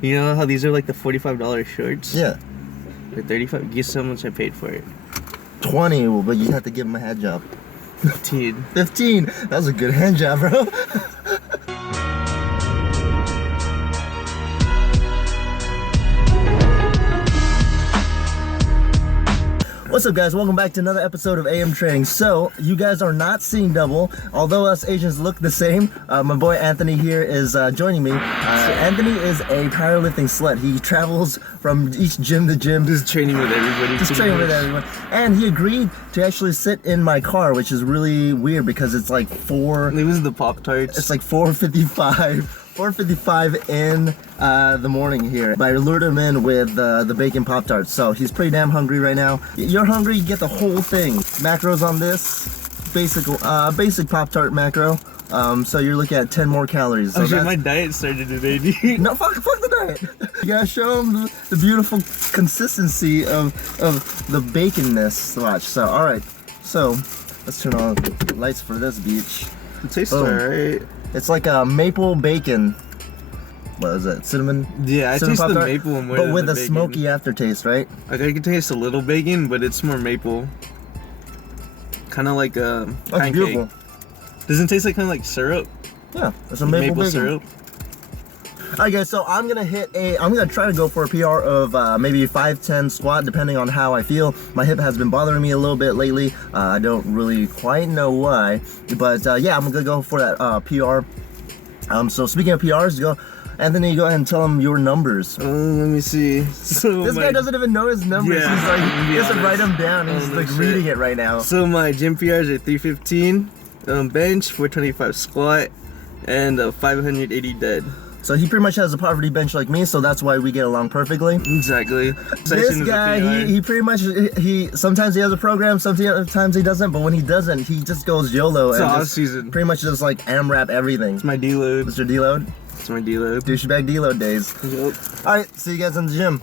You know how these are like the $45 shorts? Yeah. For 35. Guess how much I paid for it? 20, but you have to give him a hand job. 15. 15. That was a good hand job, bro. What's up, guys? Welcome back to another episode of AM Training. So, you guys are not seeing double, although us Asians look the same. My boy Anthony here is joining me. Anthony is a powerlifting slut. He travels from each gym to gym. Just training with everybody. Just training with everyone. And he agreed to actually sit in my car, which is really weird because it's like It was the Pop-Tarts. It's like 4:55 in the morning here. But I lured him in with the bacon Pop-Tarts. So he's pretty damn hungry right now. You're hungry, you get the whole thing. Macros on this, basic Pop-Tart macro. So you're looking at 10 more calories. So my diet started today, dude. No, fuck the diet. You gotta show him the beautiful consistency of the baconness. Watch. So, alright. So, let's turn on the lights for this beach. It tastes alright. It's like a maple bacon. What is it? Cinnamon? Yeah, I taste the maple more but with the a bacon. smoky aftertaste, right? Like I can taste a little bacon, but it's more maple. Kind of like a pancake. Beautiful. Doesn't it taste like kind of like syrup? Yeah, it's a maple bacon. Syrup. Alright guys, so I'm gonna try to go for a PR of maybe 5'10" squat, depending on how I feel. My hip has been bothering me a little bit lately. I don't really quite know why, but yeah, I'm gonna go for that PR. So speaking of PRs, Anthony, go ahead and tell him your numbers. Let me see. So this guy doesn't even know his numbers. Yeah, He's like, he has to write them down. He's like reading it right now. So my gym PRs are 315 bench, 425 squat, and 580 dead. So he pretty much has a poverty bench like me, so that's why we get along perfectly. Exactly. This guy, he pretty much, sometimes he has a program, sometimes he doesn't, but when he doesn't, he just goes YOLO it's and off season. Pretty much just like AMRAP everything. It's my deload. Mr. Deload? It's my deload. Douchebag deload days. Yep. Alright, see you guys in the gym.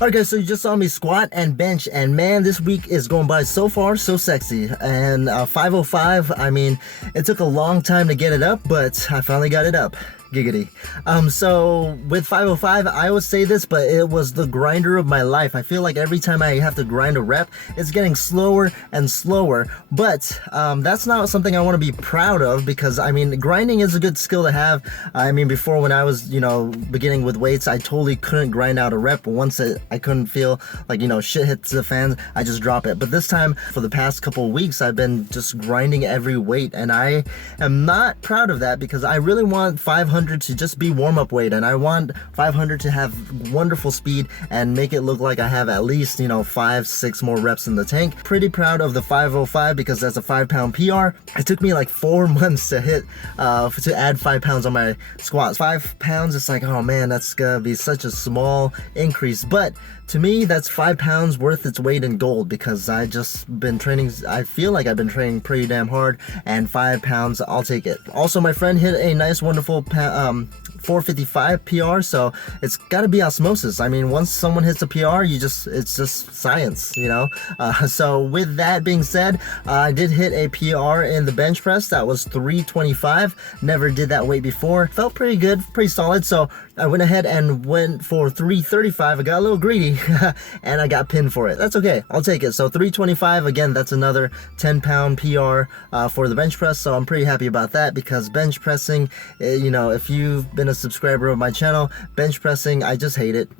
Alright guys, so you just saw me squat and bench, and man, this week is going by so far so sexy. And 505, I mean, it took a long time to get it up, but I finally got it up. Giggity. So with 505, I always say this, but it was the grinder of my life. I feel like every time I have to grind a rep, it's getting slower and slower. But that's not something I want to be proud of, because I mean, grinding is a good skill to have. I mean, before, when I was, beginning with weights, I totally couldn't grind out a rep. Once I couldn't feel like, shit hits the fan, I just drop it. But this time, for the past couple of weeks, I've been just grinding every weight, and I am not proud of that, because I really want 500 to just be warm-up weight, and I want 500 to have wonderful speed and make it look like I have at least 5-6 more reps in the tank. Pretty proud of the 505 because that's a 5-pound PR. It took me like 4 months to hit to add 5 pounds on my squats. 5 pounds, it's like, oh man, that's gonna be such a small increase, but to me, that's 5 pounds worth its weight in gold, because I just been training. I feel like I've been training pretty damn hard, and 5 pounds, I'll take it. Also, my friend hit a nice, wonderful 455 PR, so it's got to be osmosis. I mean, once someone hits a PR, it's just science, So with that being said, I did hit a PR in the bench press. That was 325. Never did that weight before. Felt pretty good, pretty solid. So I went ahead and went for 335. I got a little greedy and I got pinned for it. That's okay, I'll take it. So 325, again, that's another 10-pound PR for the bench press. So I'm pretty happy about that, because bench pressing, you know, if you've been a subscriber of my channel, bench pressing, I just hate it.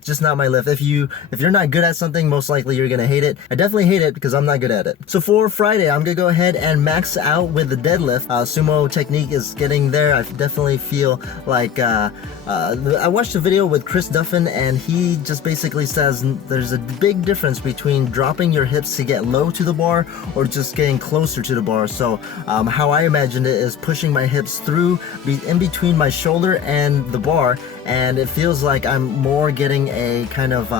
Just not my lift. If you're not good at something, most likely you're gonna hate it. I definitely hate it because I'm not good at it. So for Friday, I'm gonna go ahead and max out with the deadlift. Sumo technique is getting there. I definitely feel like I watched a video with Chris Duffin, and he just basically says there's a big difference between dropping your hips to get low to the bar or just getting closer to the bar. So how I imagined it is pushing my hips through in between my shoulder and the bar, and it feels like I'm more getting a kind of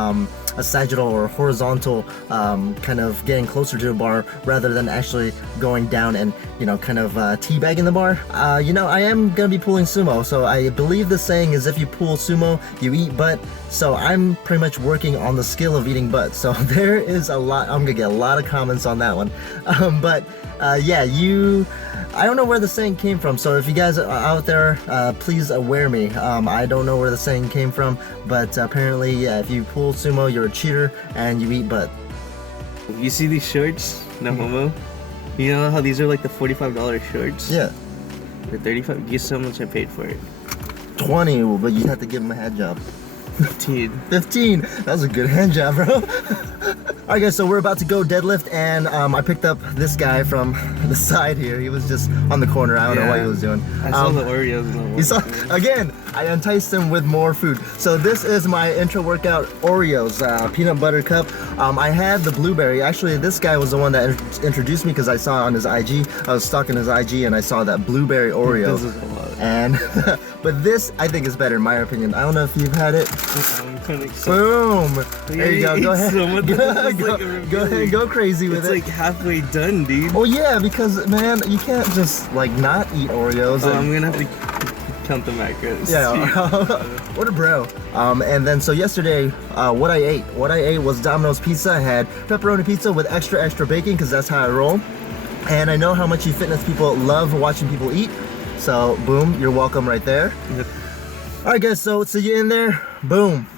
a sagittal or horizontal kind of getting closer to the bar rather than actually going down and, you know, kind of teabagging the bar. You know, I am gonna be pulling sumo, so I believe the saying is if you pull sumo, you eat butt. So I'm pretty much working on the skill of eating butt. So there is a lot, I'm gonna get a lot of comments on that one. Yeah, I don't know where the saying came from, so if you guys are out there, please aware me. I don't know where the saying came from, but apparently, yeah, if you pull sumo, you're a cheater and you eat butt. You see these shorts? No homo? You know how these are like the $45 shorts? Yeah. For 35, guess how much I paid for it? 20, but you have to give him a hand job. 15. 15. That was a good hand job, bro. Alright guys, so we're about to go deadlift, and I picked up this guy from the side here. He was just on the corner. I don't know what he was doing. I saw the Oreos in the you saw, again, I enticed him with more food. So this is my intro workout Oreos, peanut butter cup. I had the blueberry. Actually, this guy was the one that introduced me because I saw on his IG. I was stalking his IG and I saw that blueberry Oreo. This is a lot. And but this I think is better in my opinion. I don't know if you've had it. I'm kind of Boom! There you go. Go ahead. Go ahead. Go crazy with it. It's like halfway done, dude. Oh yeah, because man, you can't just like not eat Oreos. Oh, I'm gonna have to count the macros. Yeah. What a bro. And then so yesterday, what I ate was Domino's pizza. I had pepperoni pizza with extra bacon because that's how I roll. And I know how much you fitness people love watching people eat. So boom, you're welcome right there. Yep. All right guys, so see you in there. Boom.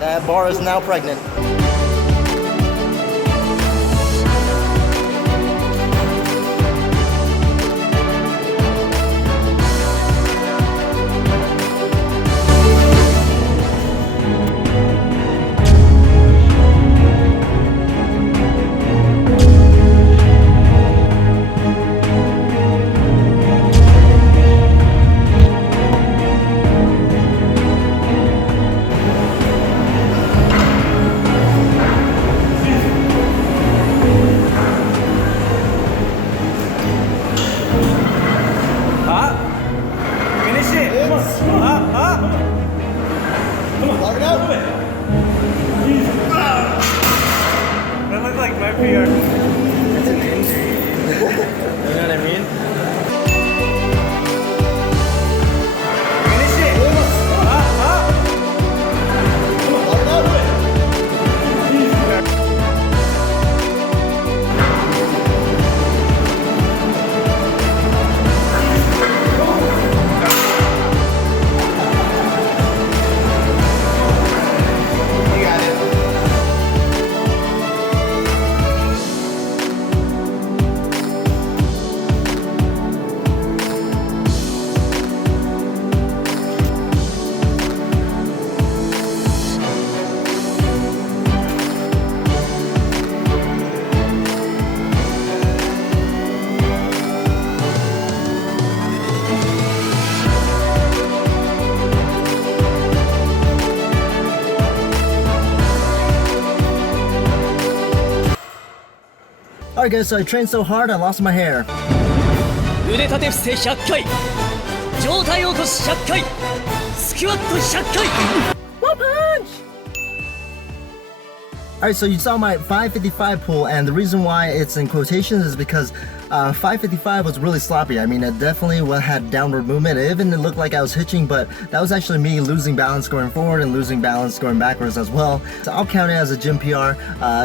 That bar is now pregnant. That looked like my PR. That's an injury. You know what I mean? Finish it! You got it. Alright guys, so I trained so hard I lost my hair. 腕立て伏せ100回上体起こし100回スクワット100回 One punch! Alright, so you saw my 555 pull, and the reason why it's in quotations is because 555 was really sloppy. I mean, it definitely had downward movement. It even looked like I was hitching, but that was actually me losing balance going forward and losing balance going backwards as well. So I'll count it as a gym PR.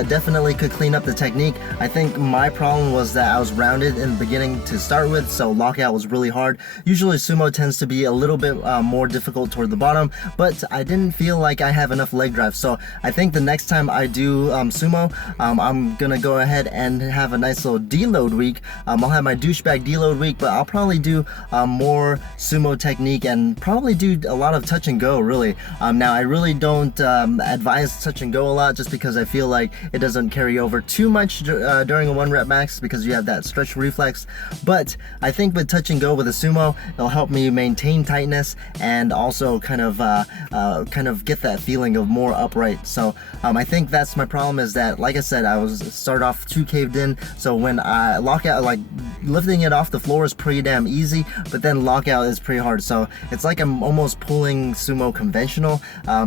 Definitely could clean up the technique. I think my problem was that I was rounded in the beginning to start with, so lockout was really hard. Usually sumo tends to be a little bit more difficult toward the bottom, but I didn't feel like I have enough leg drive. So I think the next time I do sumo, I'm gonna go ahead and have a nice little deload week. I'll have my douchebag deload week, but I'll probably do more sumo technique and probably do a lot of touch and go, really. Now I really don't advise touch and go a lot, just because I feel like it doesn't carry over too much during a 1 rep max, because you have that stretch reflex. But I think with touch and go with a sumo, it'll help me maintain tightness and also kind of get that feeling of more upright. So I think that's my problem, is that, like I said, I was started off too caved in. So when I lock out, like lifting it off the floor is pretty damn easy, but then lockout is pretty hard. So it's like I'm almost pulling sumo conventional,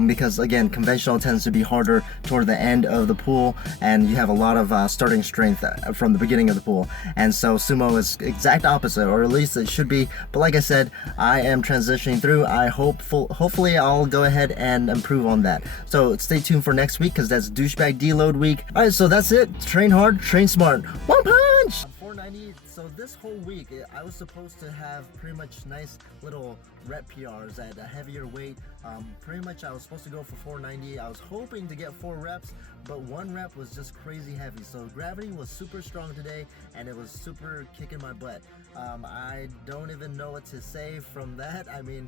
because again, conventional tends to be harder toward the end of the pool, and you have a lot of starting strength from the beginning of the pool. And so sumo is exact opposite, or at least it should be. But like I said, I am transitioning through. Hopefully I'll go ahead and improve on that. So stay tuned for next week, because that's douchebag deload week. All right, so that's it. Train hard, train smart. One punch! 490. So this whole week, I was supposed to have pretty much nice little rep PRs at a heavier weight. Pretty much I was supposed to go for 490. I was hoping to get 4 reps, but 1 rep was just crazy heavy. So gravity was super strong today, and it was super kicking my butt. I don't even know what to say from that. I mean,